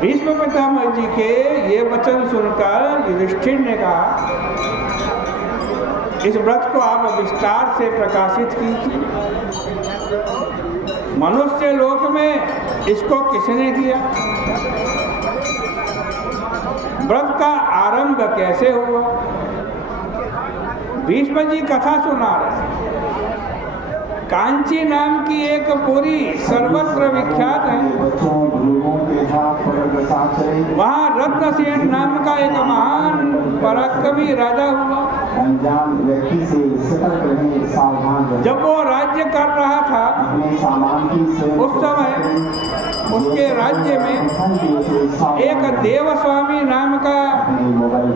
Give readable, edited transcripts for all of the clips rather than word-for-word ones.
भीष्म पितामह जी के ये वचन सुनकर युधिष्ठिर ने कहा, इस व्रत को आप विस्तार से प्रकाशित कीजिए। मनुष्य लोक में इसको किसने किया? व्रत का आरंभ कैसे हुआ? भीष्म जी कथा सुना रहे। कांची नाम की एक पुरी सर्वत्र विख्यात है। वहाँ रत्नसेन नाम का एक महान पराक्रमी राजा हुआ। जब वो राज्य कर रहा था उस समय उसके राज्य में एक देवस्वामी नाम का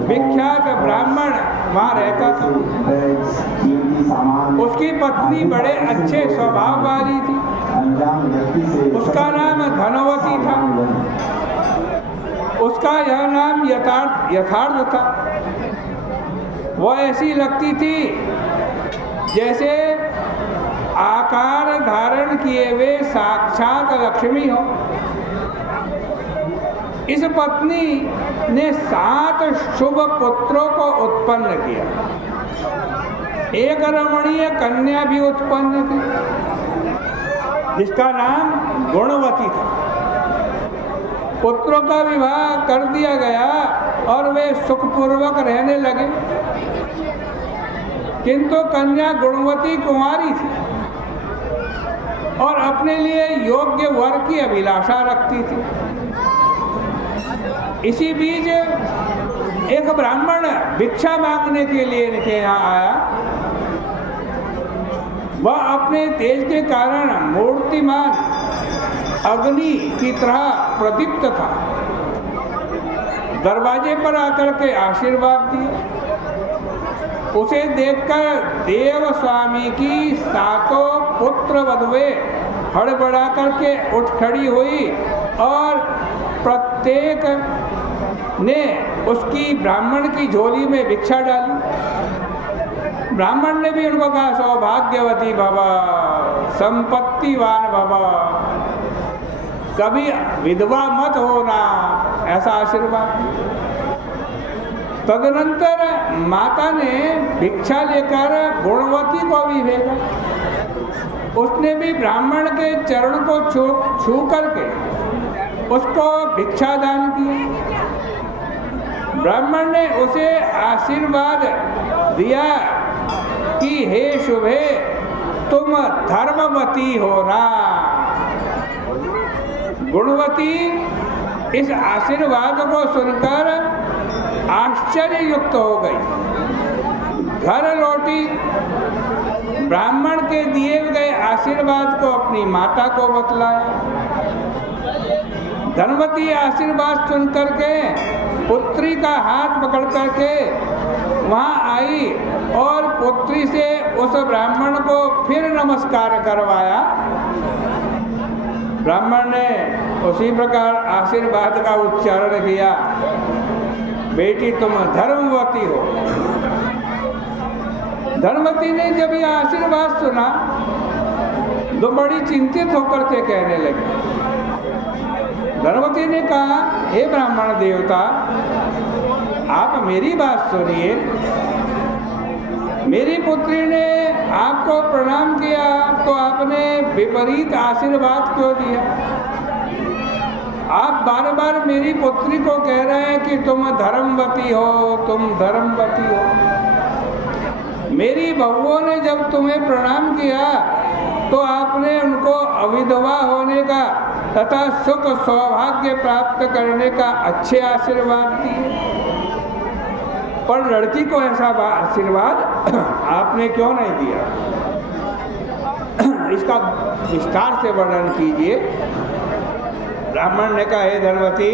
विख्यात ब्राह्मण वहाँ रहता था। उसकी पत्नी बड़े अच्छे स्वभाव वाली थी। उसका नाम धनवती था। उसका यह नाम यथार्थ था। वह ऐसी लगती थी जैसे आकार धारण किए हुए साक्षात लक्ष्मी हो। इस पत्नी ने 7 शुभ पुत्रों को उत्पन्न किया। एक रमणीय कन्या भी उत्पन्न थी जिसका नाम गुणवती था। पुत्रों का विवाह कर दिया गया और वे सुखपूर्वक रहने लगे, किंतु कन्या गुणवती कुंवारी थी और अपने लिए योग्य वर की अभिलाषा रखती थी। इसी बीच एक ब्राह्मण भिक्षा मांगने के लिए इनके यहाँ आया। वह अपने तेज के कारण मूर्तिमान अग्नि की तरह प्रदीप्त था। दरवाजे पर आकर के आशीर्वाद दिए। उसे देखकर देव स्वामी की 7 पुत्र वधुएं हड़बड़ा करके उठ खड़ी हुई और प्रत्येक ने उसकी ब्राह्मण की झोली में भिक्षा डाली। ब्राह्मण ने भी उनको कहा, सौभाग्यवती भवा, संपत्तिवान भवा, कभी विधवा मत होना, ऐसा आशीर्वाद। तदनंतर माता ने भिक्षा लेकर गुणवती को भी भेजा। उसने भी ब्राह्मण के चरण को छू करके उसको भिक्षा दान किया। ब्राह्मण ने उसे आशीर्वाद दिया कि हे शुभे, तुम धर्मवती होना। गुणवती इस आशीर्वाद को सुनकर आश्चर्य युक्त हो गई। घर लौटी, ब्राह्मण के दिए गए आशीर्वाद को अपनी माता को बतलाया। धनवती आशीर्वाद सुन करके पुत्री का हाथ पकड़ करके वहाँ आई और पुत्री से उस ब्राह्मण को फिर नमस्कार करवाया। ब्राह्मण ने उसी प्रकार आशीर्वाद का उच्चारण किया, बेटी तुम धर्मवती हो। धर्मवती ने जब यह आशीर्वाद सुना तो बड़ी चिंतित होकर के कहने लगी। धर्मवती ने कहा, हे ब्राह्मण देवता, आप मेरी बात सुनिए। मेरी पुत्री ने आपको प्रणाम किया तो आपने विपरीत आशीर्वाद क्यों दिया? आप बार बार मेरी पुत्री को कह रहे हैं कि तुम धर्मवती हो, तुम धर्मवती हो। मेरी बहुओं ने जब तुम्हें प्रणाम किया तो आपने उनको अविधवा होने का तथा सुख सौभाग्य प्राप्त करने का अच्छे आशीर्वाद दिए, पर लड़की को ऐसा आशीर्वाद आपने क्यों नहीं दिया? इसका विस्तार से वर्णन कीजिए। ब्राह्मण ने कहा, हे धनवती,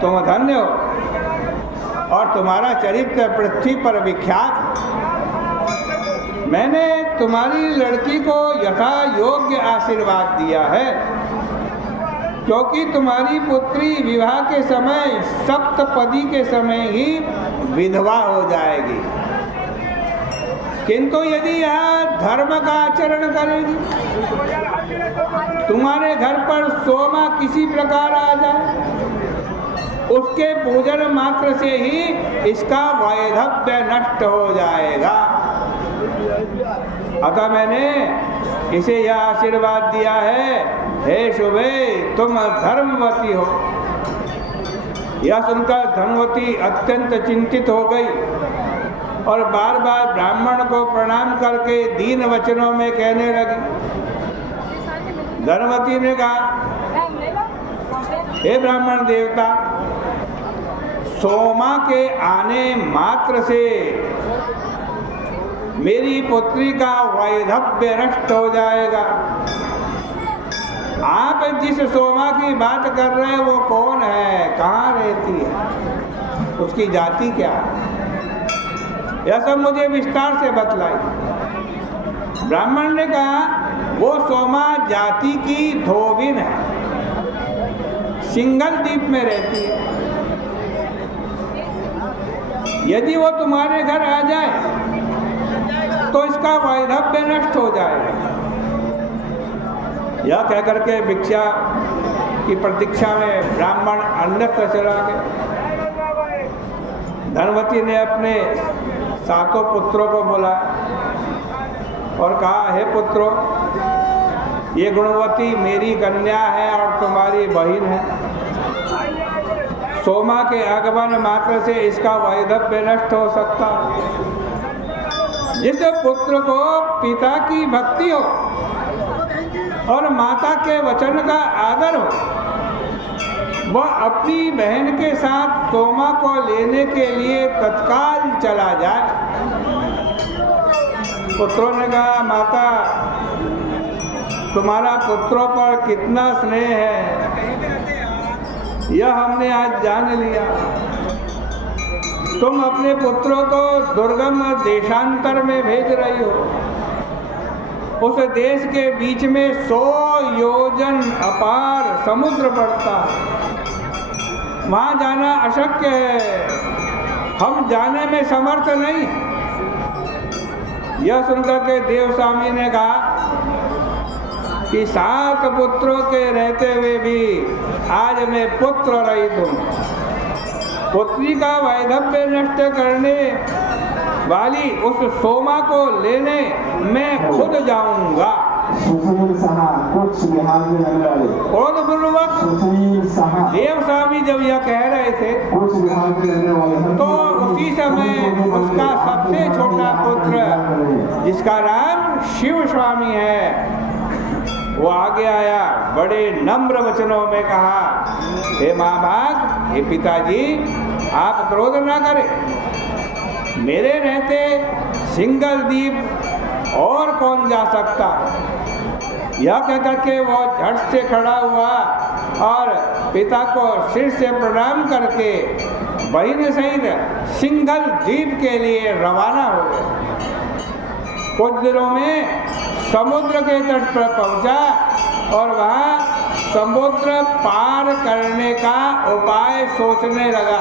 तुम धन्य हो और तुम्हारा चरित्र पृथ्वी पर विख्यात। मैंने तुम्हारी लड़की को यथा योग्य आशीर्वाद दिया है, क्योंकि तुम्हारी पुत्री विवाह के समय सप्तपदी के समय ही विधवा हो जाएगी। किंतु यदि यह धर्म का आचरण करेगी तुम्हारे घर पर सोमा किसी प्रकार आ जाए, उसके पूजन मात्र से ही इसका वैधव्य नष्ट हो जाएगा। अतः मैंने इसे यह आशीर्वाद दिया है, हे शुभे तुम धर्मवती हो। यह सुनकर धनवती अत्यंत चिंतित हो गई और बार बार ब्राह्मण को प्रणाम करके दीन वचनों में कहने लगी। धनवती ने कहा, हे ब्राह्मण देवता, सोमा के आने मात्र से मेरी पुत्री का वैधव्य नष्ट हो जाएगा। आप जिस सोमा की बात कर रहे हैं वो कौन है, कहाँ रहती है, उसकी जाति क्या है, यह सब मुझे विस्तार से बतलाई। ब्राह्मण ने कहा, वो सोमा जाति की धोबिन है, सिंगल द्वीप में रहती है। यदि वो तुम्हारे घर आ जाए तो इसका वैधव्य नष्ट हो जाएगा। यह कहकर के भिक्षा की प्रतीक्षा में ब्राह्मण अन्यत्र चला गया। धनवती ने अपने सातों पुत्रों को बुलाया और कहा, हे पुत्रों, ये गुणवती मेरी कन्या है और तुम्हारी बहन है। सोमा के आगमन मात्र से इसका वैधव्य नष्ट हो सकता है। जिस पुत्र को पिता की भक्ति हो और माता के वचन का आदर हो, वह अपनी बहन के साथ सोमा को लेने के लिए तत्काल चला जाए। पुत्रों ने कहा, माता, तुम्हारा पुत्रों पर कितना स्नेह है यह हमने आज जान लिया। तुम अपने पुत्रों को दुर्गम देशांतर में भेज रही हो। उस देश के बीच में 100 योजन अपार समुद्र पड़ता है, वहाँ जाना अशक्य है, हम जाने में समर्थ नहीं। यह सुनकर के देवस्वामी ने कहा कि 7 पुत्रों के रहते हुए भी आज मैं पुत्र रहित हूँ। पुत्री का वैधव्य नष्ट करने वाली उस सोमा को लेने मैं खुद जाऊंगा। क्रोधपूर्वक देवस्वामी जब यह कह रहे थे तो उसी समय उसका सबसे छोटा पुत्र, जिसका नाम शिव स्वामी है, वो आगे आया। बड़े नम्र वचनों में कहा, हे महाभाग, हे पिताजी, आप क्रोध ना करें। मेरे रहते सिंगल द्वीप और कौन जा सकता। यह कहकर के वो झट से खड़ा हुआ और पिता को सिर से प्रणाम करके बहन सहित सिंगल द्वीप के लिए रवाना हो गए। कुछ दिनों में समुद्र के तट पर पहुंचा और वहाँ समुद्र पार करने का उपाय सोचने लगा।